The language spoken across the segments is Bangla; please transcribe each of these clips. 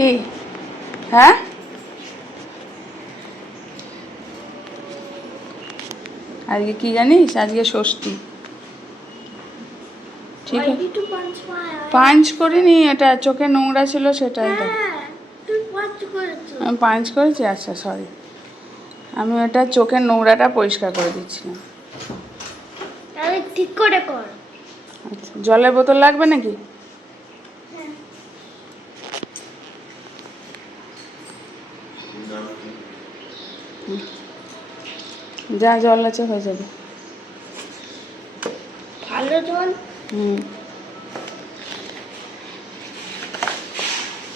কি? হ্যাঁ, আজকে কি জানিস? আজকে ষষ্ঠী। ঠিক আছে, পাঞ্চ করিনি, এটা চোখে নোংরা ছিল সেটাই তো। আমি পাঞ্চ করেছি, আচ্ছা সরি। আমি ওটা চোখের নোংরাটা পরিষ্কার করে দিচ্ছিলাম। ঠিক করে কর। আচ্ছা, জলের বোতল লাগবে নাকি? যা জল আছে হয়ে যাবে। ভালো জল।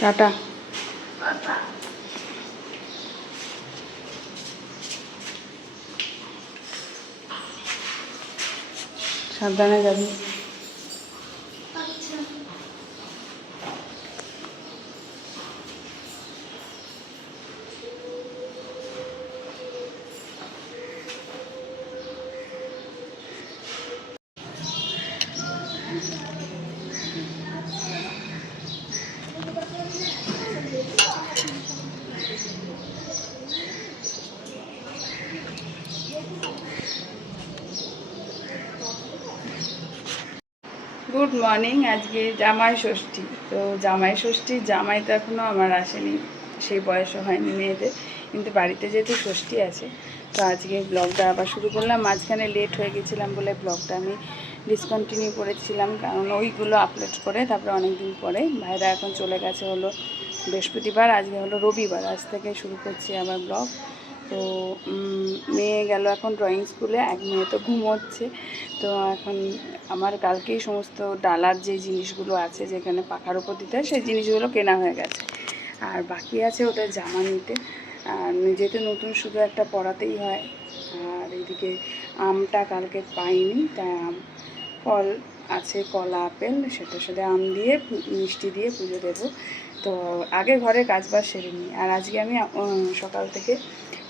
টাটা। সাবধানে যাবি। আচ্ছা। Good morning. আজকে জামাই ষষ্ঠী। তো জামাই ষষ্ঠী, জামাই তো এখনও আমার আসেনি, সেই বয়সও হয়নি মেয়েদের, কিন্তু বাড়িতে যেহেতু ষষ্ঠী আছে তো আজকে ব্লগটা আবার শুরু করলাম। মাঝখানে লেট হয়ে গেছিলাম বলে ব্লগটা আমি ডিসকন্টিনিউ করেছিলাম, কারণ ওইগুলো আপলোড করে তারপরে অনেক দিন পরে ভাইরা এখন চলে গেছে হলো বৃহস্পতিবার, আজকে হলো রবিবার, আজ থেকে শুরু করছি আবার ব্লগ। তো মেয়ে গেল এখন ড্রয়িং স্কুলে, এক মেয়ে তো ঘুমোচ্ছে। তো এখন আমার কালকেই সমস্ত ডালার যে জিনিসগুলো আছে যেখানে পাখার উপর দিতে হয় সেই জিনিসগুলো কেনা হয়ে গেছে, আর বাকি আছে ওদের জামা নিতে। আর যেহেতু নতুন শুধু একটা পরাতেই হয়, আর এদিকে আমটা কালকে পাইনি, তাই ফল আছে, কলা আপেল, সেটার সাথে আম দিয়ে মিষ্টি দিয়ে পুজো দেবো। তো আগে ঘরে কাজবাজ সেরে নিই। আর আজকে আমি সকাল থেকে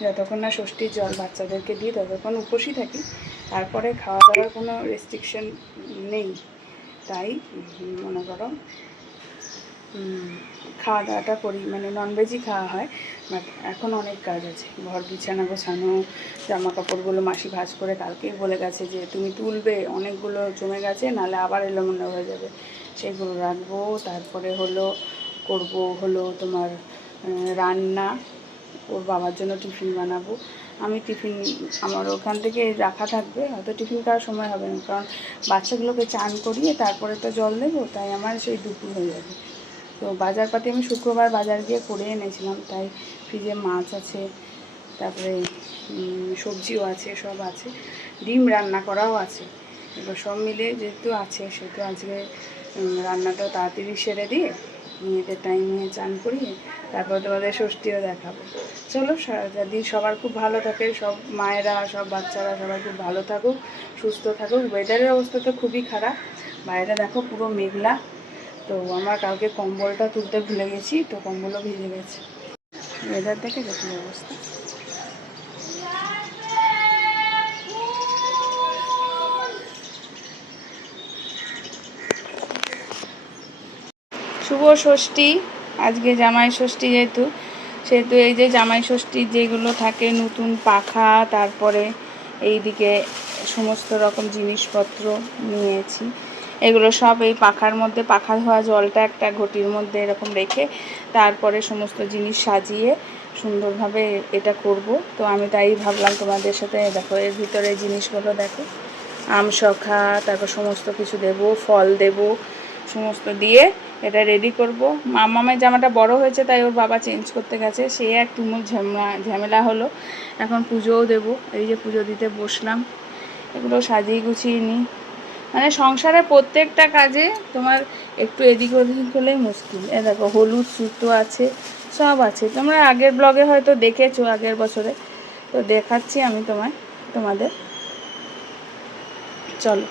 যতক্ষণ না ষষ্ঠীর জল বাচ্চাদেরকে দিয়ে ততক্ষণ উপোসই থাকি, তারপরে খাওয়া দাওয়ার কোনো রেস্ট্রিকশন নেই, তাই মনে করো খাওয়া দাওয়াটা করি, মানে ননভেজই খাওয়া হয়। বাট এখন অনেক কাজ আছে, ঘর বিছানা গোছানো, জামা কাপড়গুলো মাসি ভাঁজ করে কালকেই বলে গেছে যে তুমি তুলবে, অনেকগুলো জমে গেছে, নাহলে আবার এলোমেলো হয়ে যাবে, সেগুলো রাখবো। তারপরে করব তোমার রান্না, ওর বাবার জন্য টিফিন বানাবো। আমি টিফিন আমার ওখান থেকে রাখা থাকবে, হয়তো টিফিন খাওয়ার সময় হবে না, কারণ বাচ্চাগুলোকে চান করিয়ে তারপরে তো জল দেবো, তাই আমার সেই দুপুর হয়ে যাবে। তো বাজারপাতি আমি শুক্রবার বাজার গিয়ে করে এনেছিলাম, তাই ফ্রিজে মাছ আছে, তারপরে সবজিও আছে, সব আছে, ডিম রান্না করাও আছে। এবার সব মিলে যেহেতু আছে, সেহেতু আজকে রান্নাটা তাড়াতাড়ি সেরে দিয়ে মেয়েদের টাইমে চান করিয়ে তারপর তোমাদের ষষ্ঠীও দেখাবো। চলো, যদি সবার খুব ভালো থাকে, সব মায়েরা, সব বাচ্চারা সবাই খুব ভালো থাকুক, সুস্থ থাকুক। ওয়েদারের অবস্থা তো খুবই খারাপ, বাইরে দেখো পুরো মেঘলা। তো আমার কালকে কম্বলটা তুলতে ভুলে গেছি, তো কম্বলও ভিজে গেছে। ওয়েদার দেখে কী অবস্থা। শুভ ষষ্ঠী। আজকে জামাই ষষ্ঠী, সেহেতু এই যে জামাই ষষ্ঠীর যেগুলো থাকে নতুন পাখা, তারপরে এইদিকে সমস্ত রকম জিনিসপত্র নিয়েছি, এগুলো সব এই পাখার মধ্যে, পাখা ধোয়া জলটা একটা ঘটির মধ্যে এরকম রেখে তারপরে সমস্ত জিনিস সাজিয়ে সুন্দরভাবে এটা করব। তো আমি তাই ভাবলাম তোমাদের সাথে, দেখো এর ভিতরে জিনিসগুলো দেখো, আম শখা, তারপর সমস্ত কিছু দেব, ফল দেব, সমস্ত দিয়ে এটা রেডি করব। মামামের জামাটা বড় হয়েছে তাই ওর বাবা চেঞ্জ করতে গেছে, সে এক তুমুল ঝামেলা হলো। এখন পুজোও দেব, এই যে পুজো দিতে বসলাম, এগুলো সাজিয়ে গুছিয়ে নিই। মানে সংসারের প্রত্যেকটা কাজে তোমার একটু এদিক ওদিক হলেই মুশকিল। এ দেখো হলুদ সুতো আছে, সব আছে, তোমরা আগের ব্লগে হয়তো দেখেছো, আগের বছরে, তো দেখাচ্ছি আমি তোমাদের। চলো,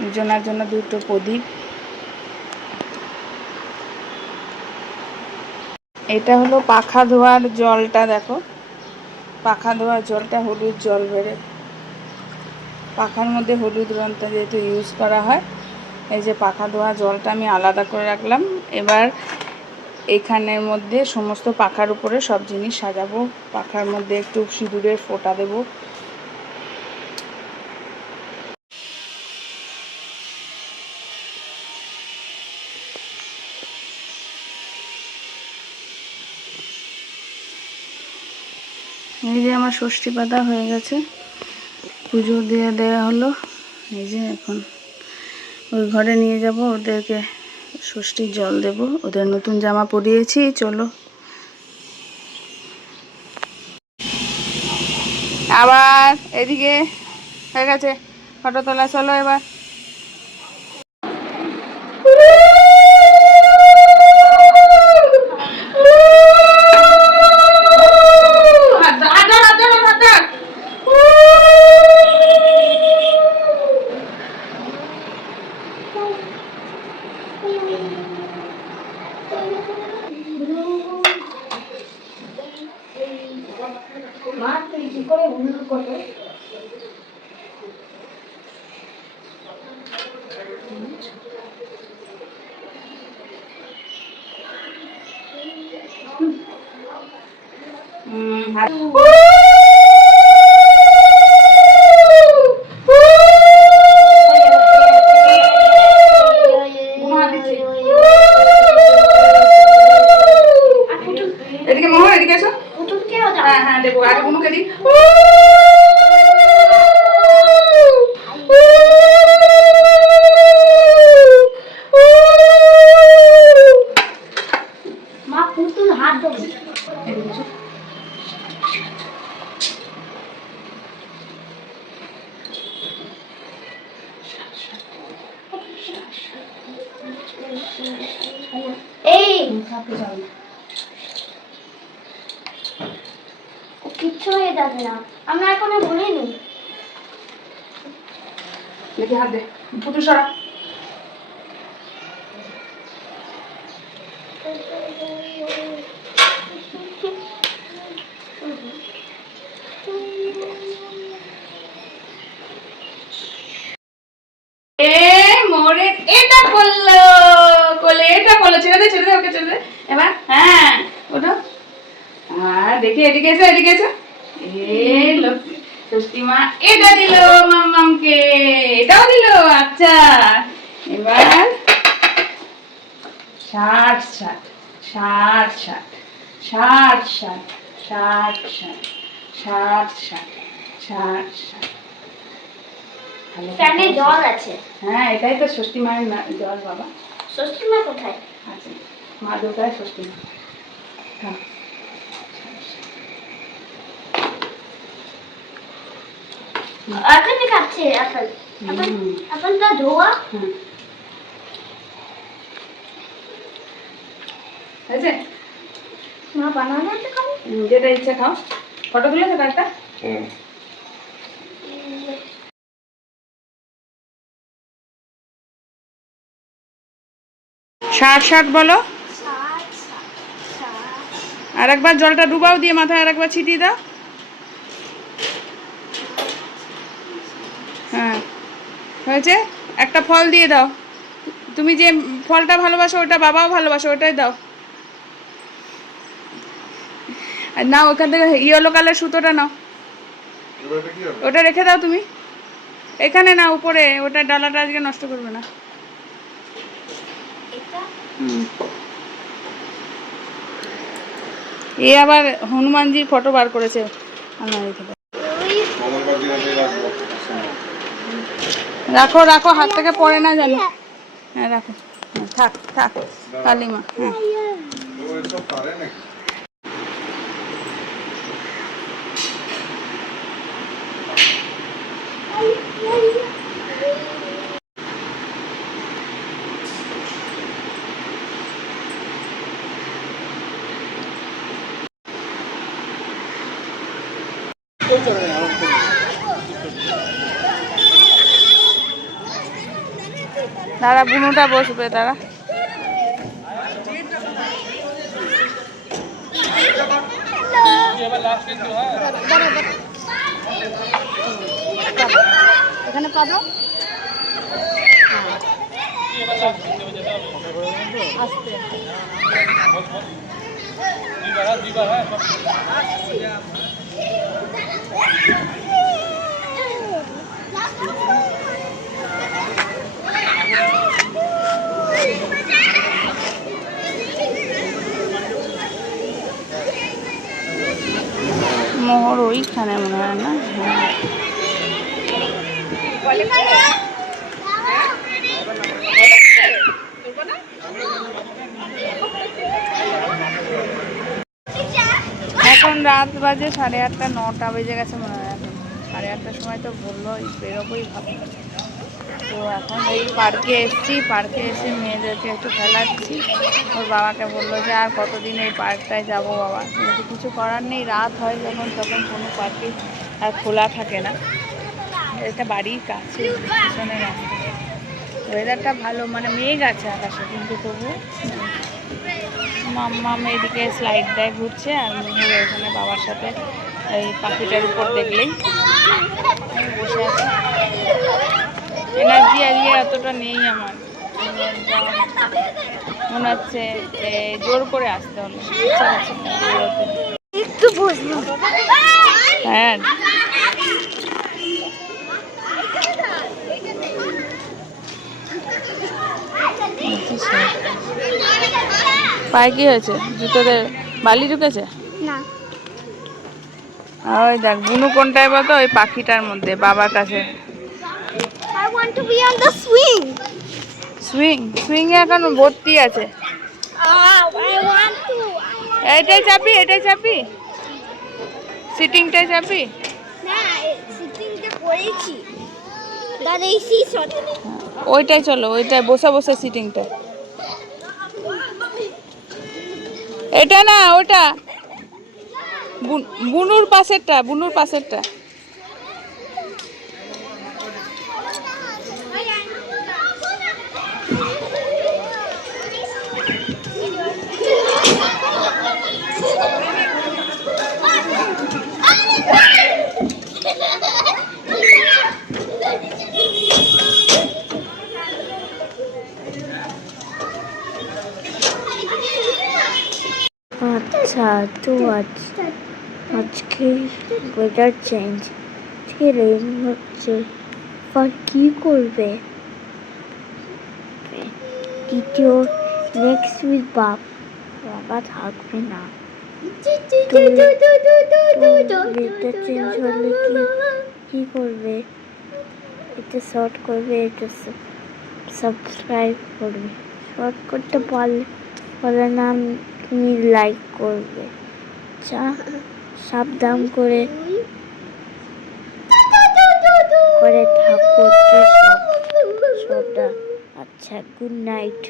দুজনার জন্য দুটো প্রদীপ। এটা হলো পাখা ধোয়ার জলটা, দেখো পাখা ধোয়ার জলটা হলুদ জল বেড়ে, পাখার মধ্যে হলুদ রঙটা যেহেতু ইউজ করা হয়, এই যে পাখা ধোয়া জলটা আমি আলাদা করে রাখলাম। এবার এখানের মধ্যে সমস্ত পাখার উপরে সব জিনিস সাজাবো। পাখার মধ্যে একটু সিঁদুরের ফোঁটা দেবো। এই যে আমার ষষ্ঠী পাতা হয়ে গেছে, পুজো দিয়ে দেওয়া হলো। এই যে এখন ওই ঘরে নিয়ে যাব, ওদেরকে ষষ্ঠীর জল দেব, ওদের নতুন জামা পরিয়েছি। চলো আবার এদিকে হয়ে গেছে ফটো তোলা, চলো এবার। এদিকে মোহ, এদিকে এসো। হ্যাঁ হ্যাঁ দেবো, আগে বুনুকে দিই। মা পুতুল হাত দেবো। এই কিচ্ছু হয়ে যাবে না, আমরা এখনো বলিনি। দেখি হাত দে, পুতুল সরা। মোরে এটা করলো, কোলে এটা করলো। ছেড়ে দে, ছেড়ে দে, ওকে ছেড়ে দে এবার। হ্যাঁ ওঠো। আর দেখি এদিকে এসো, এদিকে এসো। ষষ্ঠী মা এটা দিল মাম্মামকে, এটাও দিল। আচ্ছা এবার 60 60 60 60 60 60 60 60 60 60। ফ্যানে জল আছে। হ্যাঁ এটাই তো ষষ্ঠী মায়ের জল বাবা। ষষ্ঠী মা কোথায়? আছে মা দুর্গার ষষ্ঠী মা। এখন খাচ্ছে এখন। এখন তো ধোয়া। হয়েছে? মা বানানো আছে খাও। যেটা ইচ্ছা খাও। ফটো তুলেছো একটা? 60 60 বলো। আর একবার জলটা ডুবাও, দিয়ে মাথায় আর একবার ছিটিয়ে দাও। হ্যাঁ হয়েছে। একটা ফল দিয়ে দাও, তুমি যে ফলটা ভালোবাসো ওটা বাবাও ভালোবাসো, ওটাই দাও। আর নাও ওখান থেকে ইয়েলো কালার সুতোটা নাও, ওটা রেখে দাও তুমি এখানে না, উপরে ওটা ডালাটা আজকে নষ্ট করবে না। এ আবার হনুমানজির ফটো বার করেছে আলমারি থেকে। রাখো রাখো, হাত থেকে পড়ে না জানো। হ্যাঁ রাখো, থাক থাক কালিমা। হ্যাঁ দাঁড়া, বুনুটা বসবে, দাঁড়া। এখানে পাবো। আসতে মোহর ওইখানে মনে হয় না? হ্যাঁ। এখন রাত বাজে 8:30, 9টা বেজে গেছে মনে হয়। এখন 8:30টার সময় তো বললো বেরোবোই ভাবি। তো এখন এই পার্কে এসেছি, পার্কে এসে মেয়েদেরকে একটু খেলাচ্ছি। ওর বাবাকে বললো যে আর কতদিন এই পার্কটায় যাবো বাবা, কিন্তু কিছু করার নেই, রাত হয় যখন তখন কোনো পার্কে আর খোলা থাকে না। এটা বাড়ির কাছে, পিছনে রাস্তা, ওয়েদারটা ভালো, মানে মেঘ আছে আকাশে, কিন্তু তবু মাম্মা এদিকে স্লাইড দেয় ঘুরছে, আর মোহর ওখানে বাবার সাথে এই পাখিটার উপর দেখলেই বসে আছে। এনার্জি আজকে এতটা নেই আমার, মনে হচ্ছে জোর করে আসতে হলো, ইচ্ছা আছে বেরোতে। একটু বসবো। হ্যাঁ, পায়ে কি হয়েছে? জুতোতে বালি ঢুকেছে? না। ওই দেখ বুনু কোনটায় বলতো, ওই পাখিটার মধ্যে বাবার কাছে। I want to be on the swing. Swing এ এখন ভর্তি আছে। I want to. এটাই চাপি সিটিংটাই চাপি। না, সিটিংটা করেছি। দাঁড়াইছি শট। ওইটাই চলো, ওইটাই বসে সিটিংটা। এটা না, ওটা বুনুর পাশেরটা। আচ্ছা, তো আজকে ওয়েদার চেঞ্জ, আজকে রেন হচ্ছে, আর কি করবে দ্বিতীয় নেক্সট উইক বাবা থাকবে না, ওয়েদার চেঞ্জ হলে কি করবে? এটা শর্ট করবে, এটা সাবস্ক্রাইব করবে, শর্ট করতে পারলে না তুমি লাইক করবে, সাবধান করে থাকো সবটা। আচ্ছা, গুড নাইট।